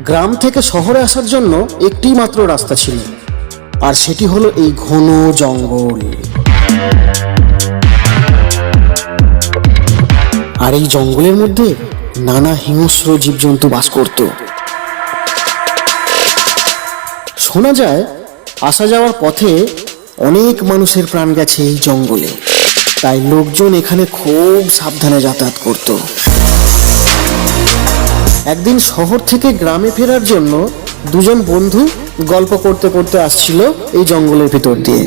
গ্রাম থেকে শহরে আসার জন্য একটি মাত্র রাস্তা ছিল, আর সেটি হলো এই ঘন জঙ্গল। আর এই জঙ্গলের মধ্যে নানা হিংস্র জীবজন্তু বাস করত। শোনা যায় আসা যাওয়ার পথে অনেক মানুষের প্রাণ গেছে এই জঙ্গলে, তাই লোকজন এখানে খুব সাবধানে যাতায়াত করত। একদিন শহর থেকে গ্রামে ফেরার জন্য দুজন বন্ধু গল্প করতে করতে আসছিল এই জঙ্গলের ভিতর দিয়ে।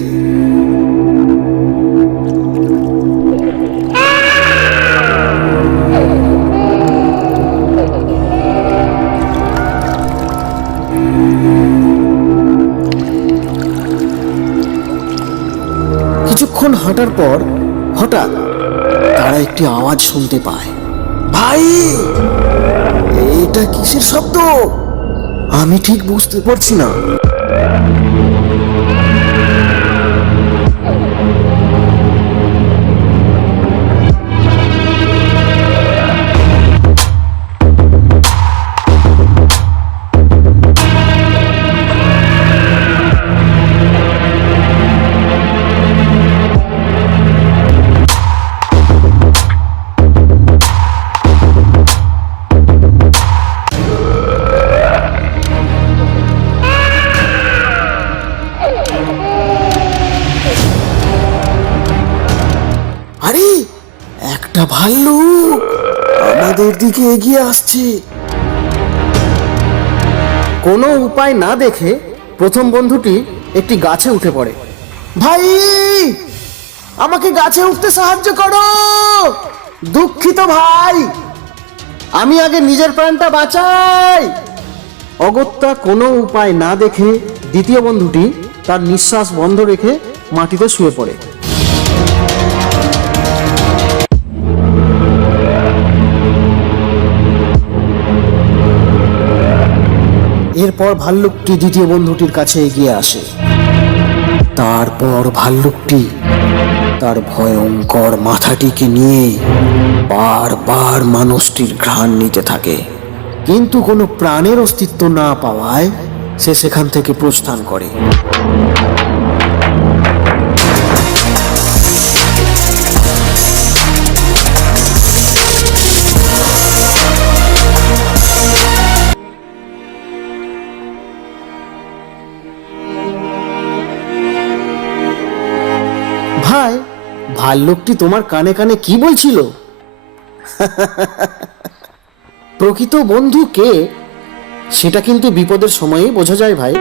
কিছুক্ষণ হাঁটার পর হঠাৎ তারা একটি আওয়াজ শুনতে পায়। ভাই, এটা কিসের শব্দ? আমি ঠিক বুঝতে পারছি না। আরে, একটা ভাল্লুক আমাদের দিকে এগিয়ে আসছে। কোনো উপায় না দেখে প্রথম বন্ধুটি একটি গাছে উঠে পড়ে। ভাই, আমাকে গাছে উঠতে সাহায্য করো। দুঃখিত ভাই, আমি আগে নিজের প্রাণটা বাঁচাই। অগত্যা কোনো উপায় না দেখে দ্বিতীয় বন্ধুটি তার নিঃশ্বাস বন্ধ রেখে মাটিতে শুয়ে পড়ে। এরপর ভাল্লুকটি দ্বিতীয় বন্ধুটির কাছে এগিয়ে আসে। তারপর ভাল্লুকটি তার ভয়ঙ্কর মাথাটিকে নিয়ে বারবার মানুষটির ঘ্রাণ নিতে থাকে, কিন্তু কোনো প্রাণের অস্তিত্ব না পাওয়ায় সে সেখান থেকে প্রস্থান করে। ভাই, ভাল্লুকটি তোমার কানে কানে কি বলছিল? প্রকৃত বন্ধু কে সেটা কিন্তু বিপদের সময়েই বোঝা যায় ভাই।